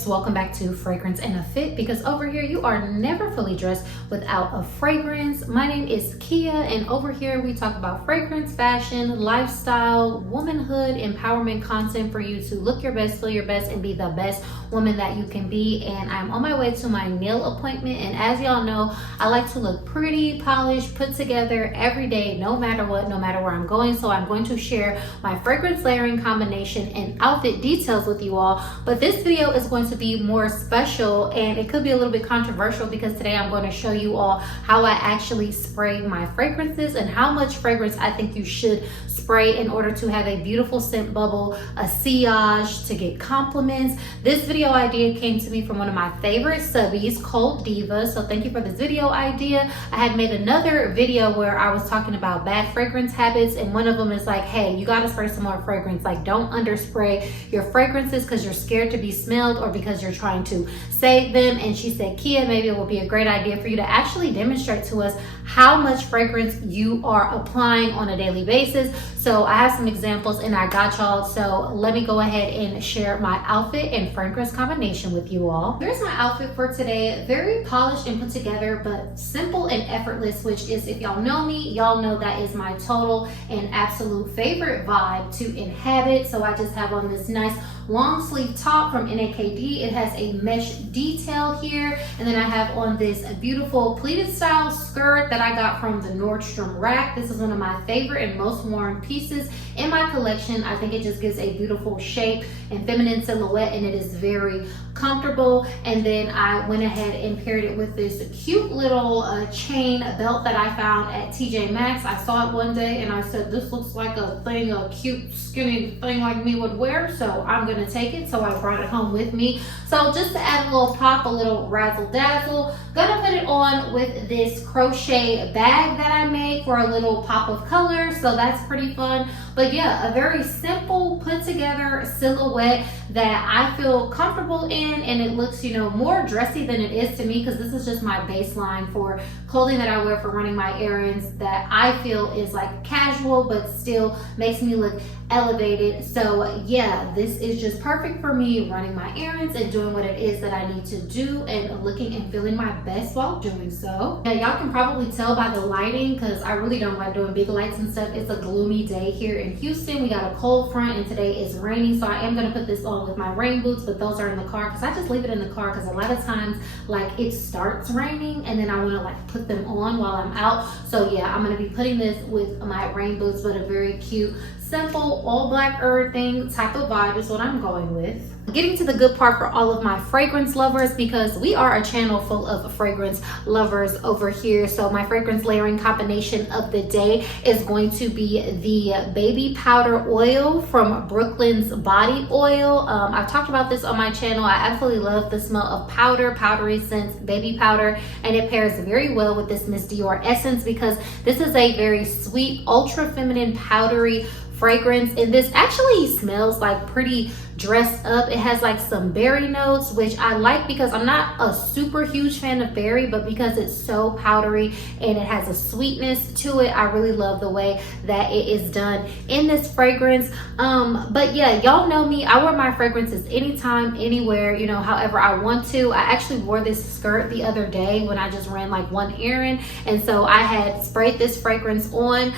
babes, welcome back to Fragrance and a Fit, because over here you are never fully dressed without a fragrance. My name is Kiya, and over here we talk about fragrance, fashion, lifestyle, womanhood, empowerment content for you to look your best, feel your best, and be the best woman that you can be. And I'm on my way to my nail appointment, and as y'all know, I like to look pretty, polished, put together every day, no matter what, no matter where I'm going. So I'm going to share my fragrance layering combination and outfit details with you all. But this video is going to be more special, and it could be a little bit controversial because today I'm going to show you all how I actually spray my fragrances and how much fragrance I think you should spray in order to have a beautiful scent bubble, a sillage, to get compliments. This video idea came to me from one of my favorite subbies, Cold Diva. So thank you for this video idea. I had made another video where I was talking about bad fragrance habits, and one of them is like, hey, you got to spray some more fragrance. Like, don't underspray your fragrances because you're scared to be smelled or because you're trying to save them. And she said, Kiya, maybe it would be a great idea for you to actually demonstrate to us how much fragrance you are applying on a daily basis. So I have some examples and I got y'all. So let me go ahead and share my outfit and fragrance combination with you all. Here's my outfit for today. Very polished and put together, but simple and effortless, which is, if y'all know me, y'all know that is my total and absolute favorite vibe to inhabit. So I just have on this nice long sleeve top from NAKD. It has a mesh detail here, and then I have on this beautiful pleated style skirt that I got from the Nordstrom rack. This is one of my favorite and most worn pieces in my collection. I think it just gives a beautiful shape and feminine silhouette, and it is very comfortable. And then I went ahead and paired it with this cute little chain belt that I found at TJ Maxx. I saw it one day and I said, this looks like a thing a cute skinny thing like me would wear, so I'm gonna take it. So I brought it home with me. So just to add a little pop, a little razzle dazzle, gonna put it on with this crochet bag that I made for a little pop of color. So that's pretty fun. But yeah, a very simple put together silhouette that I feel comfortable in, and it looks, you know, more dressy than it is to me, because this is just my baseline for clothing that I wear for running my errands that I feel is like casual but still makes me look elevated. So yeah, this is just perfect for me running my errands and doing what it is that I need to do and looking and feeling my best while doing so. Now y'all can probably tell by the lighting, because I really don't like doing big lights and stuff. It's a gloomy day here in Houston. We got a cold front and today is rainy, so I am going to put this on with my rain boots, but those are in the car because I just leave it in the car, because a lot of times like it starts raining and then I want to like put them on while I'm out. So yeah, I'm going to be putting this with my rain boots, but a very cute, simple, all black earthing type of vibe is what I'm going with. Getting to the good part for all of my fragrance lovers, because we are a channel full of fragrance lovers over here. So my fragrance layering combination of the day is going to be the baby powder oil from Brooklyn's Body Oil. I've talked about this on my channel. I absolutely love the smell of powder, powdery scents, baby powder, and it pairs very well with this Miss Dior essence, because this is a very sweet, ultra feminine, powdery fragrance, and this actually smells like pretty dressed up. It has like some berry notes, which I like because I'm not a super huge fan of berry, but because it's so powdery and it has a sweetness to it, I really love the way that it is done in this fragrance. But yeah, y'all know me, I wear my fragrances anytime, anywhere, you know, however I want to. I actually wore this skirt the other day when I just ran like one errand, and so I had sprayed this fragrance on,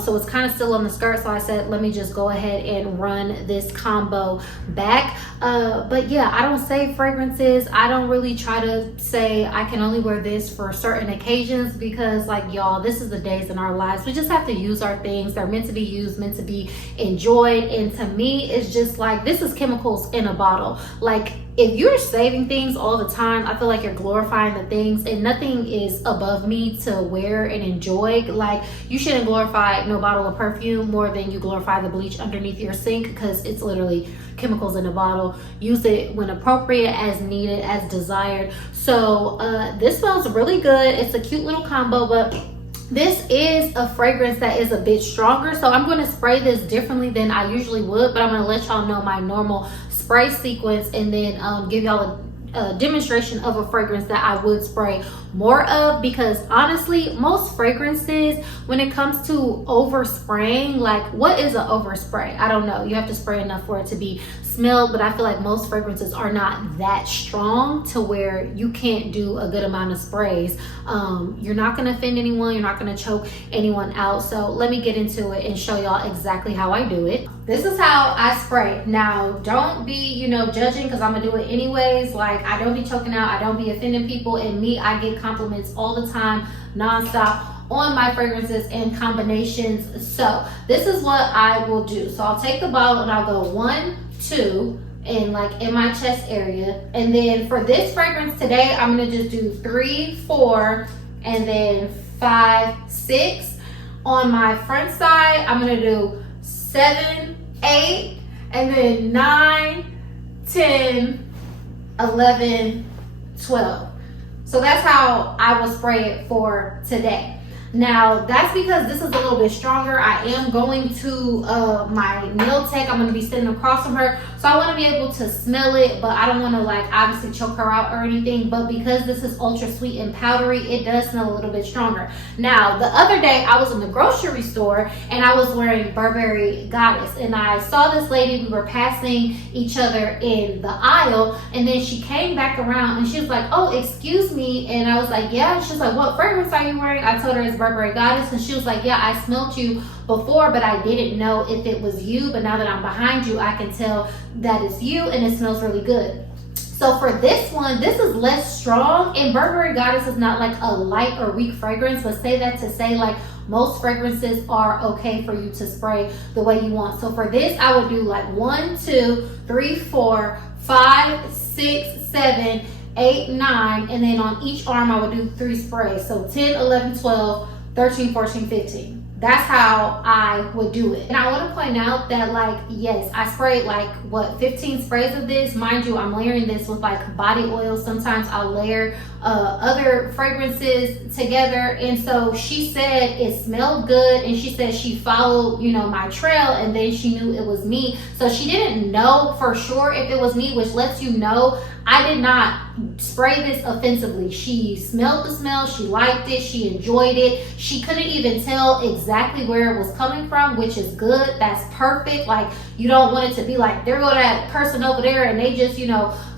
so it's kind of still on the skirt, so I said let me just go ahead and run this combo back. But yeah, I don't save fragrances. I don't really try to say I can only wear this for certain occasions, because like y'all, this is the days in our lives we just have to use our things. They're meant to be used, meant to be enjoyed, and to me it's just like, this is chemicals in a bottle. Like, if you're saving things all the time, I feel like you're glorifying the things, and nothing is above me to wear and enjoy. Like, you shouldn't glorify no bottle of perfume more than you glorify the bleach underneath your sink, because it's literally chemicals in a bottle. Use it when appropriate, as needed, as desired. So this smells really good. It's a cute little combo, but this is a fragrance that is a bit stronger, so I'm going to spray this differently than I usually would, but I'm going to let y'all know my normal spray sequence, and then give y'all a demonstration of a fragrance that I would spray more of, because honestly, most fragrances, when it comes to overspraying, like what is an overspray? I don't know. You have to spray enough for it to be smelled, but I feel like most fragrances are not that strong to where you can't do a good amount of sprays. You're not going to offend anyone. You're not going to choke anyone out. So let me get into it and show y'all exactly how I do it. This is how I spray. Now, don't be, judging, because I'm going to do it anyways. Like, I don't be choking out. I don't be offending people. And me, I get compliments all the time, nonstop, on my fragrances and combinations. So this is what I will do. So I'll take the bottle and I'll go 1, 2, and like in my chest area. And then for this fragrance today, I'm going to just do 3, 4, and then 5, 6. On my front side, I'm going to do 7, 8, and then 9, 10, 11, 12. So that's how I will spray it for today. Now, that's because this is a little bit stronger. I am going to my nail tech. I'm going to be sitting across from her. So I want to be able to smell it, but I don't want to like obviously choke her out or anything. But because this is ultra sweet and powdery, it does smell a little bit stronger. Now, the other day I was in the grocery store and I was wearing Burberry Goddess. And I saw this lady, we were passing each other in the aisle. And then she came back around and she was like, oh, excuse me. And I was like, yeah. She was like, what fragrance are you wearing? I told her it's Burberry Goddess, and she was like, yeah, I smelled you before, but I didn't know if it was you, but now that I'm behind you, I can tell that it's you, and it smells really good. So for this one, this is less strong, and Burberry Goddess is not like a light or weak fragrance, but say that to say like most fragrances are okay for you to spray the way you want. So for this, I would do like 1, 2, 3, 4, 5, 6, 7, 8, 9, and then on each arm I would do 3 sprays. So 10, 11, 12, 13, 14, 15. That's how I would do it. And I want to point out that like, yes, I sprayed like 15 sprays of this. Mind you, I'm layering this with like body oil. Sometimes I'll layer other fragrances together. And so she said it smelled good, and she said she followed, my trail, and then she knew it was me. So she didn't know for sure if it was me, which lets you know I did not spray this offensively. She smelled the smell, she liked it, she enjoyed it. She couldn't even tell exactly where it was coming from, which is good. That's perfect. Like, you don't want it to be like, there go that person over there and they just,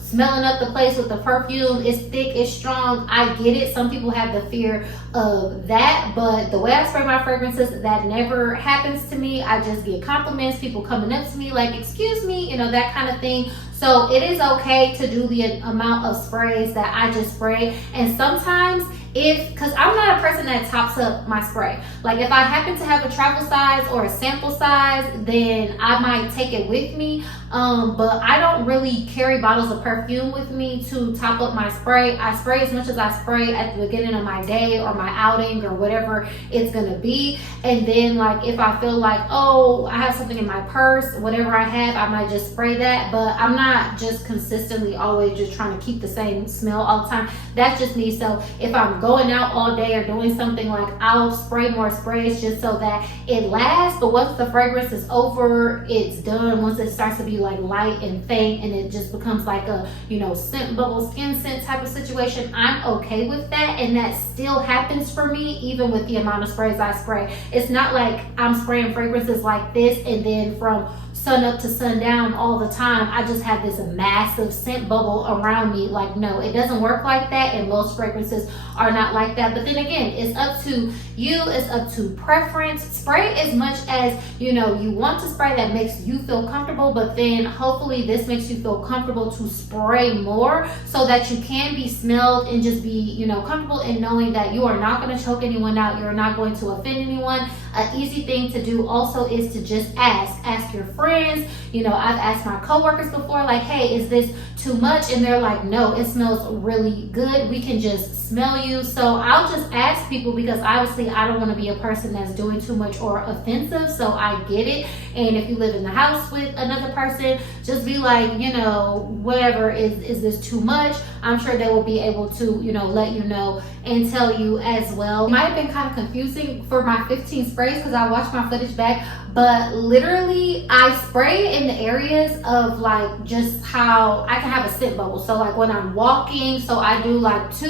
smelling up the place with the perfume. It's thick, it's strong. I get it. Some people have the fear of that, but the way I spray my fragrances, that never happens to me. I just get compliments, people coming up to me like, excuse me, that kind of thing. So it is okay to do the amount of sprays that I just spray. And sometimes because I'm not a person that tops up my spray. Like if I happen to have a travel size or a sample size, then I might take it with me. But I don't really carry bottles of perfume with me to top up my spray. I spray as much as I spray at the beginning of my day or my outing or whatever it's gonna be. And then like if I feel like, oh, I have something in my purse, whatever I have, I might just spray that. But I'm not just consistently always just trying to keep the same smell all the time. That's just me. So if I'm going out all day or doing something, like I'll spray more sprays just so that it lasts. But once the fragrance is over, it's done. Once it starts to be like light and faint and it just becomes like a scent bubble, skin scent type of situation, I'm okay with that. And that still happens for me even with the amount of sprays I spray. It's not like I'm spraying fragrances like this and then from sun up to sundown all the time I just have this massive scent bubble around me. Like, no, it doesn't work like that, and most fragrances are not like that. But then again, it's up to you, it's up to preference. Spray as much as you want to spray that makes you feel comfortable, but then hopefully this makes you feel comfortable to spray more so that you can be smelled and just be comfortable in knowing that you are not going to choke anyone out, you're not going to offend anyone. An easy thing to do also is to just ask your friends. I've asked my coworkers before, like, hey, is this too much? And they're like, no, it smells really good, we can just smell you. So I'll just ask people, because obviously I don't want to be a person that's doing too much or offensive. So I get it. And if you live in the house with another person, just be like, you know, whatever, is this too much? I'm sure they will be able to, you know, let you know and tell you as well. It might have been kind of confusing for my 15 sprays because I watched my footage back, but literally I spray in the areas of like just how I can have a scent bubble. So like when I'm walking, so I do like 2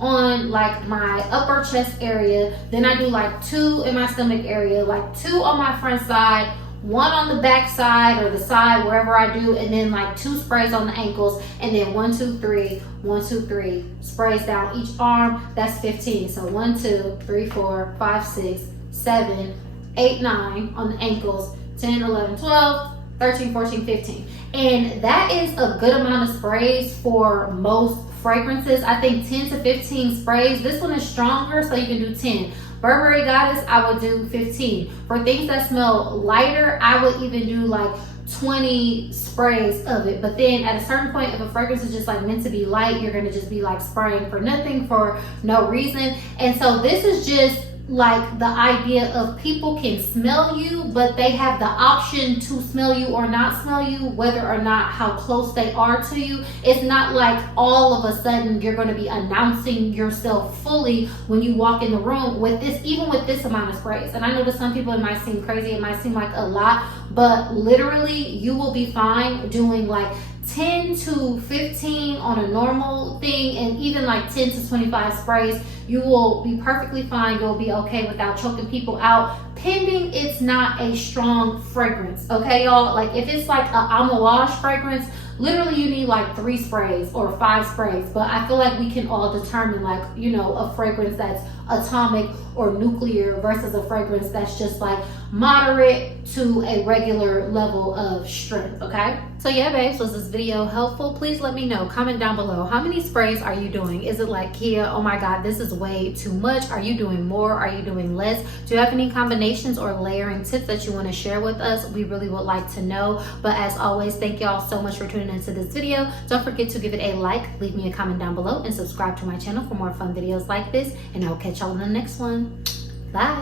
on like my upper chest area, then I do like 2 in my stomach area, like 2 on my front side, 1 on the back side or the side, wherever I do, and then like 2 sprays on the ankles, and then 1, 2, 3, 1, 2, 3 sprays down each arm. That's 15. So 1, 2, 3, 4, 5, 6, 7, 8, 9 on the ankles, 10, 11, 12, 13, 14, 15. And that is a good amount of sprays for most fragrances. I think 10 to 15 sprays. This one is stronger, so you can do 10. Burberry Goddess, I would do 15. For things that smell lighter, I would even do like 20 sprays of it. But then at a certain point, if a fragrance is just like meant to be light, you're gonna just be like spraying for nothing, for no reason. And so this is just like the idea of people can smell you, but they have the option to smell you or not smell you, whether or not how close they are to you. It's not like all of a sudden you're going to be announcing yourself fully when you walk in the room with this, even with this amount of sprays. And I know to some people it might seem crazy, it might seem like a lot, but literally you will be fine doing like 10 to 15 on a normal thing, and even like 10 to 25 sprays. You will be perfectly fine. You'll be okay without choking people out, pending it's not a strong fragrance. Okay, y'all? Like if it's like a amouage fragrance, literally you need like 3 sprays or 5 sprays. But I feel like we can all determine, like, you know, a fragrance that's atomic or nuclear versus a fragrance that's just like moderate to a regular level of strength. Okay, so yeah, babes, was this video helpful? Please let me know. Comment down below, how many sprays are you doing? Is it like, Kiya, oh my god, this is way too much? Are you doing more? Are you doing less? Do you have any combinations or layering tips that you want to share with us? We really would like to know. But as always, thank y'all so much for tuning into this video. Don't forget to give it a like, leave me a comment down below, and subscribe to my channel for more fun videos like this, and I'll catch y'all in the next one. Bye.